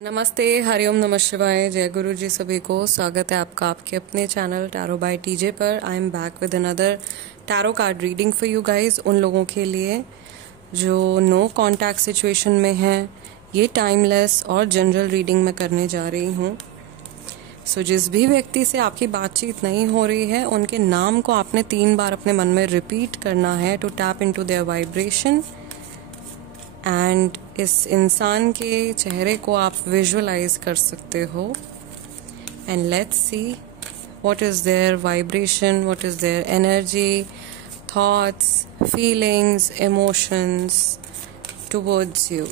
नमस्ते, हरिओम, नमः शिवाय, जय गुरु जी सभी को। स्वागत है आपका आपके अपने चैनल टैरो बाय टीजे पर। I am back with another tarot card reading for you guys. उन लोगों के लिए जो नो कांटेक्ट सिचुएशन में हैं, ये टाइमलेस और जनरल रीडिंग में करने जा रही हूँ। सो जिस भी व्यक्ति से आपकी बातचीत नहीं हो रही है, उनके नाम को आपने 3 बार अपने मन में रिपीट करना है to tap into their vibration. And इस इंसान के चेहरे को आप विजुअलाइज कर सकते हो। And let's see what is their vibration, what is their energy, thoughts, feelings, emotions towards you.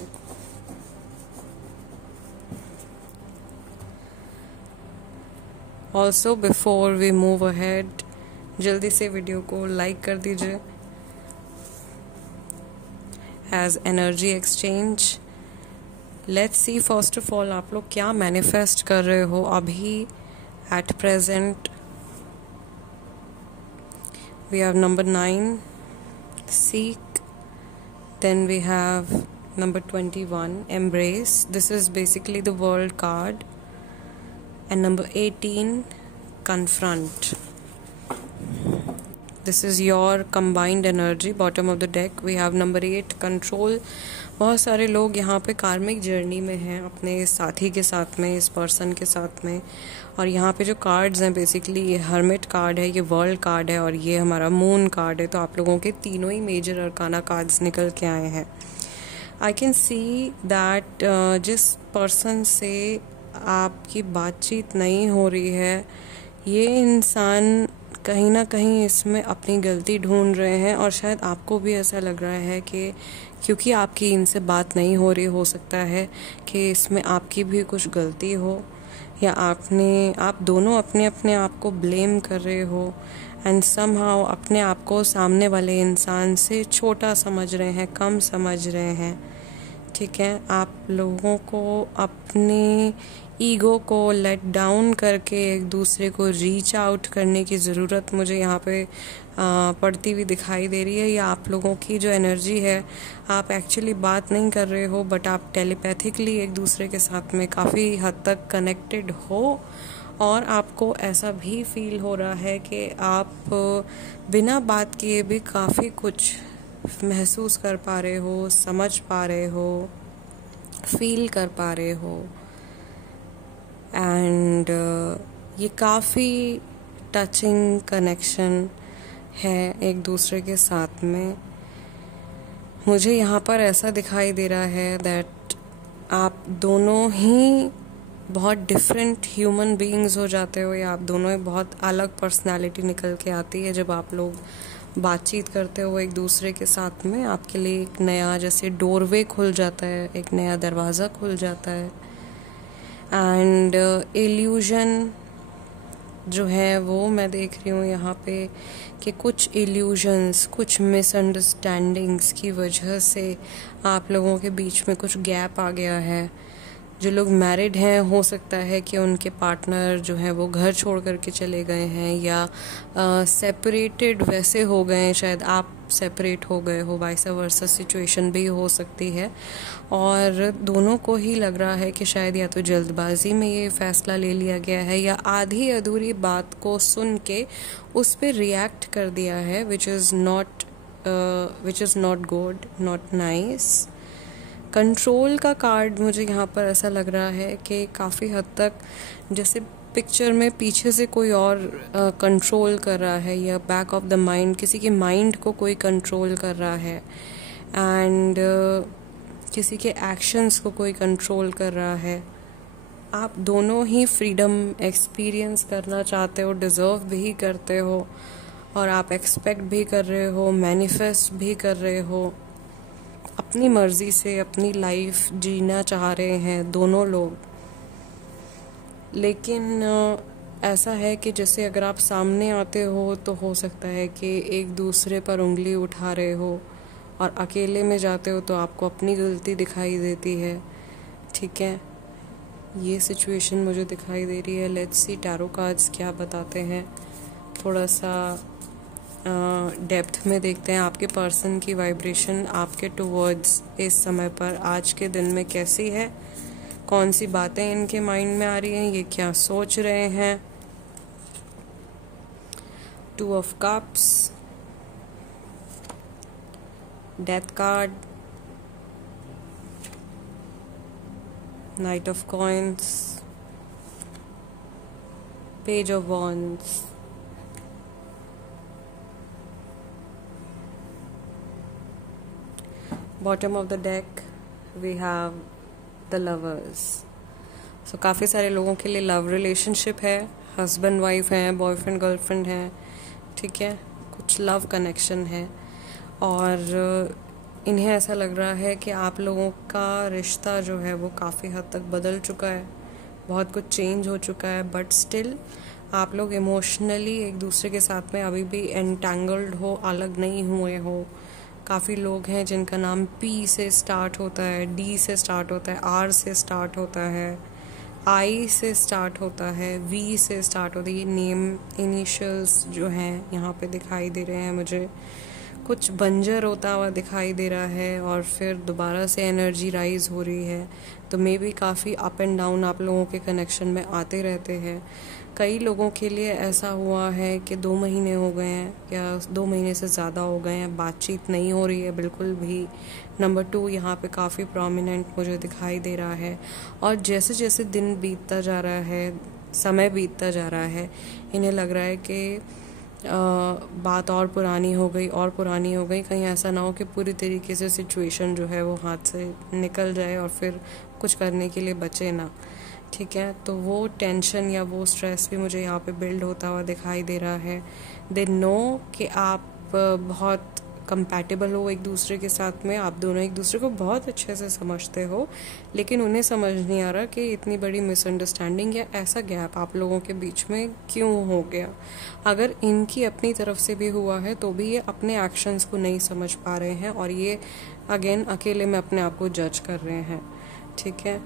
Also before we move ahead, जल्दी से वीडियो को लाइक कर दीजिए as energy exchange. Let's see first of all आप लोग क्या manifest कर रहे हो अभी at present. We have number 9 seek, then we have number 21 embrace, this is basically the world card, and number 18 confront. This is your combined energy. Bottom of the deck we have number 8 control. बहुत सारे लोग यहाँ पे कार्मिक journey में हैं अपने साथी के साथ में, इस पर्सन के साथ में। और यहाँ पे जो कार्ड्स हैं बेसिकली ये हर्मिट कार्ड है, ये वर्ल्ड कार्ड है और ये हमारा मून कार्ड है। तो आप लोगों के तीनों ही मेजर अरकाना कार्ड्स निकल के आए हैं। आई कैन सी दैट जिस पर्सन से आपकी बातचीत नहीं हो रही है, ये इंसान कहीं ना कहीं इसमें अपनी गलती ढूंढ रहे हैं। और शायद आपको भी ऐसा लग रहा है कि क्योंकि आपकी इनसे बात नहीं हो रही, हो सकता है कि इसमें आपकी भी कुछ गलती हो, या आप दोनों अपने अपने आप को ब्लेम कर रहे हो एंड समहाउ अपने आप को सामने वाले इंसान से छोटा समझ रहे हैं, कम समझ रहे हैं। ठीक है, आप लोगों को अपने ईगो को लेट डाउन करके एक दूसरे को रीच आउट करने की ज़रूरत मुझे यहाँ पे पड़ती हुई दिखाई दे रही है। या आप लोगों की जो एनर्जी है, आप एक्चुअली बात नहीं कर रहे हो बट आप टेलीपैथिकली एक दूसरे के साथ में काफ़ी हद तक कनेक्टेड हो। और आपको ऐसा भी फील हो रहा है कि आप बिना बात किए भी काफ़ी कुछ महसूस कर पा रहे हो, समझ पा रहे हो, फील कर पा रहे हो। एंड ये काफ़ी टचिंग कनेक्शन है एक दूसरे के साथ में। मुझे यहाँ पर ऐसा दिखाई दे रहा है दैट आप दोनों ही बहुत डिफरेंट ह्यूमन बीइंग्स हो जाते हो, या आप दोनों ही बहुत अलग पर्सनालिटी निकल के आती है जब आप लोग बातचीत करते हो एक दूसरे के साथ में। आपके लिए एक नया जैसे डोरवे खुल जाता है, एक नया दरवाज़ा खुल जाता है। एंड इल्यूजन जो है वो मैं देख रही हूँ यहाँ पे कि कुछ इल्यूजन्स, कुछ मिसअंडरस्टैंडिंग्स की वजह से आप लोगों के बीच में कुछ गैप आ गया है। जो लोग मैरिड हैं, हो सकता है कि उनके पार्टनर जो है वो घर छोड़ करके चले गए हैं, या सेपरेटेड वैसे हो गए हैं, शायद आप सेपरेट हो गए हो, वाइस वर्सा सिचुएशन भी हो सकती है। और दोनों को ही लग रहा है कि शायद या तो जल्दबाजी में ये फैसला ले लिया गया है, या आधी अधूरी बात को सुन के उस पर रिएक्ट कर दिया है, which is not good, not nice. Control का कार्ड मुझे यहाँ पर ऐसा लग रहा है कि काफ़ी हद तक जैसे पिक्चर में पीछे से कोई और कंट्रोल कर रहा है, या बैक ऑफ द माइंड किसी के माइंड को कोई कंट्रोल कर रहा है, एंड किसी के एक्शंस को कोई कंट्रोल कर रहा है। आप दोनों ही फ्रीडम एक्सपीरियंस करना चाहते हो, डिज़र्व भी करते हो, और आप एक्सपेक्ट भी कर रहे हो, मैनिफेस्ट भी कर रहे हो। अपनी मर्जी से अपनी लाइफ जीना चाह रहे हैं दोनों लोग। लेकिन ऐसा है कि जैसे अगर आप सामने आते हो तो हो सकता है कि एक दूसरे पर उंगली उठा रहे हो, और अकेले में जाते हो तो आपको अपनी गलती दिखाई देती है। ठीक है, ये सिचुएशन मुझे दिखाई दे रही है। लेट्स सी टैरो कार्ड्स क्या बताते हैं। थोड़ा सा डेप्थ में देखते हैं आपके पर्सन की वाइब्रेशन आपके टुवर्ड्स इस समय पर आज के दिन में कैसी है। कौन सी बातें इनके माइंड में आ रही हैं, ये क्या सोच रहे हैं। 2 of cups, death card, knight of coins, page of wands, bottom of the deck we have the lovers. So काफ़ी सारे लोगों के लिए लव रिलेशनशिप है, हस्बैंड वाइफ हैं, बॉयफ्रेंड गर्लफ्रेंड हैं, ठीक है, कुछ लव कनेक्शन है और इन्हें ऐसा लग रहा है कि आप लोगों का रिश्ता जो है वो काफ़ी हद तक बदल चुका है, बहुत कुछ चेंज हो चुका है, बट स्टिल आप लोग इमोशनली एक दूसरे के साथ में अभी भी एंटेंगल्ड हो, अलग नहीं हुए हो। काफ़ी लोग हैं जिनका नाम पी से स्टार्ट होता है, डी से स्टार्ट होता है, आर से स्टार्ट होता है, आई से स्टार्ट होता है, वी से स्टार्ट होता है। ये नेम इनिशियल्स जो हैं यहाँ पे दिखाई दे रहे हैं मुझे। कुछ बंजर होता हुआ दिखाई दे रहा है और फिर दोबारा से एनर्जी राइज हो रही है। तो मे बी काफ़ी अप एंड डाउन आप लोगों के कनेक्शन में आते रहते हैं। कई लोगों के लिए ऐसा हुआ है कि 2 महीने हो गए हैं या 2 महीने से ज़्यादा हो गए हैं, बातचीत नहीं हो रही है बिल्कुल भी। नंबर 2 यहाँ पे काफ़ी प्रोमिनेंट मुझे दिखाई दे रहा है और जैसे जैसे दिन बीतता जा रहा है, समय बीतता जा रहा है, इन्हें लग रहा है कि बात और पुरानी हो गई और पुरानी हो गई। कहीं ऐसा ना हो कि पूरी तरीके से सिचुएशन जो है वो हाथ से निकल जाए और फिर कुछ करने के लिए बचे ना, ठीक है। तो वो टेंशन या वो स्ट्रेस भी मुझे यहाँ पे बिल्ड होता हुआ दिखाई दे रहा है। दे नो कि आप बहुत कंपैटिबल हो एक दूसरे के साथ में, आप दोनों एक दूसरे को बहुत अच्छे से समझते हो, लेकिन उन्हें समझ नहीं आ रहा कि इतनी बड़ी मिसअंडरस्टैंडिंग या ऐसा गैप आप लोगों के बीच में क्यों हो गया। अगर इनकी अपनी तरफ से भी हुआ है तो भी ये अपने एक्शंस को नहीं समझ पा रहे हैं और ये अगेन अकेले में अपने आप को जज कर रहे हैं, ठीक है।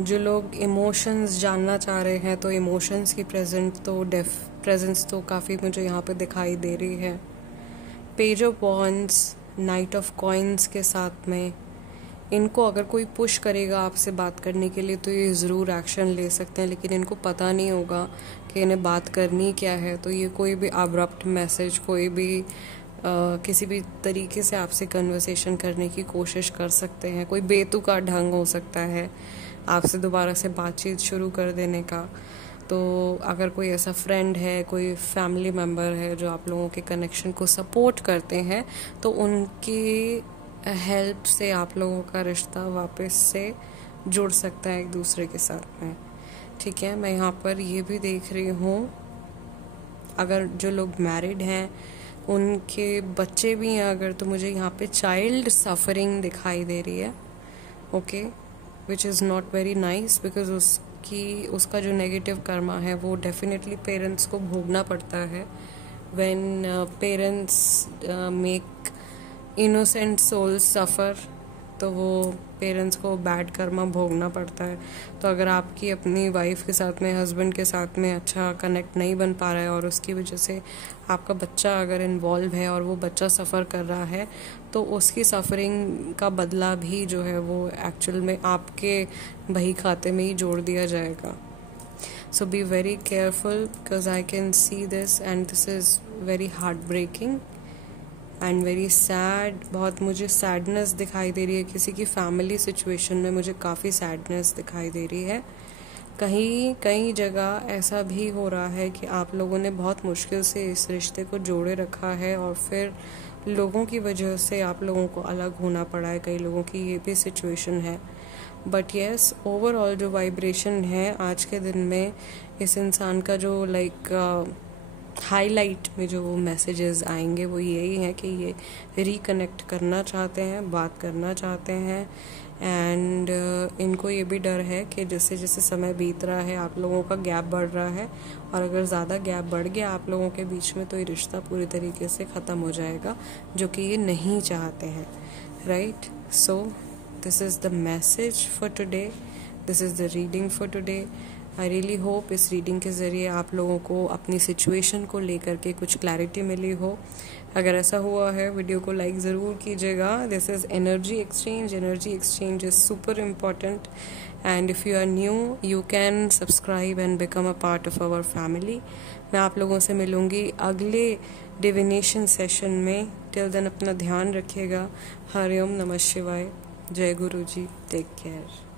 जो लोग इमोशंस जानना चाह रहे हैं तो इमोशंस की प्रेजेंस तो काफ़ी मुझे यहाँ पे दिखाई दे रही है। Page of wands, night of coins के साथ में इनको अगर कोई पुश करेगा आपसे बात करने के लिए तो ये ज़रूर एक्शन ले सकते हैं, लेकिन इनको पता नहीं होगा कि इन्हें बात करनी क्या है। तो ये कोई भी अब्रप्ट मैसेज, कोई भी किसी भी तरीके से आपसे कन्वर्सेशन करने की कोशिश कर सकते हैं। कोई बेतुका ढंग हो सकता है आपसे दोबारा से बातचीत शुरू कर देने का। तो अगर कोई ऐसा फ्रेंड है, कोई फैमिली मेम्बर है जो आप लोगों के कनेक्शन को सपोर्ट करते हैं, तो उनकी हेल्प से आप लोगों का रिश्ता वापस से जुड़ सकता है एक दूसरे के साथ में, ठीक है। मैं यहाँ पर ये भी देख रही हूँ अगर जो लोग मैरिड हैं उनके बच्चे भी हैं अगर, तो मुझे यहाँ पे चाइल्ड सफरिंग दिखाई दे रही है, okay, which is not very nice because उसका जो नेगेटिव कर्मा है वो डेफिनेटली पेरेंट्स को भोगना पड़ता है। When parents make innocent souls suffer, तो वो पेरेंट्स को बैड कर्मा भोगना पड़ता है। तो अगर आपकी अपनी वाइफ के साथ में, हस्बैंड के साथ में अच्छा कनेक्ट नहीं बन पा रहा है और उसकी वजह से आपका बच्चा अगर इन्वॉल्व है और वो बच्चा सफ़र कर रहा है, तो उसकी सफ़रिंग का बदला भी जो है वो एक्चुअल में आपके बही खाते में ही जोड़ दिया जाएगा। So be very careful because I can see this and this is very heart breaking and very sad. बहुत मुझे सैडनेस दिखाई दे रही है, किसी की फैमिली सिचुएशन में मुझे काफ़ी सैडनेस दिखाई दे रही है। कई जगह ऐसा भी हो रहा है कि आप लोगों ने बहुत मुश्किल से इस रिश्ते को जोड़े रखा है और फिर लोगों की वजह से आप लोगों को अलग होना पड़ा है। कई लोगों की ये भी सिचुएशन है, बट येस ओवरऑल जो वाइब्रेशन है आज के दिन में इस इंसान का जो हाईलाइट में जो मैसेजेस आएंगे वो यही है कि ये रिकनेक्ट करना चाहते हैं, बात करना चाहते हैं एंड इनको ये भी डर है कि जैसे जैसे समय बीत रहा है आप लोगों का गैप बढ़ रहा है और अगर ज़्यादा गैप बढ़ गया आप लोगों के बीच में तो ये रिश्ता पूरी तरीके से ख़त्म हो जाएगा, जो कि ये नहीं चाहते हैं, right. So this is the message for today, this is the reading for today. I really hope इस रीडिंग के ज़रिए आप लोगों को अपनी सिचुएशन को लेकर के कुछ क्लैरिटी मिली हो। अगर ऐसा हुआ है वीडियो को लाइक ज़रूर कीजिएगा। This is energy exchange is super important, and if you are new you can subscribe and become a part of our family. मैं आप लोगों से मिलूँगी अगले डिविनेशन सेशन में। टिल देन अपना ध्यान रखिएगा। हरिओम नमः शिवाय। जय गुरु जी। Take care.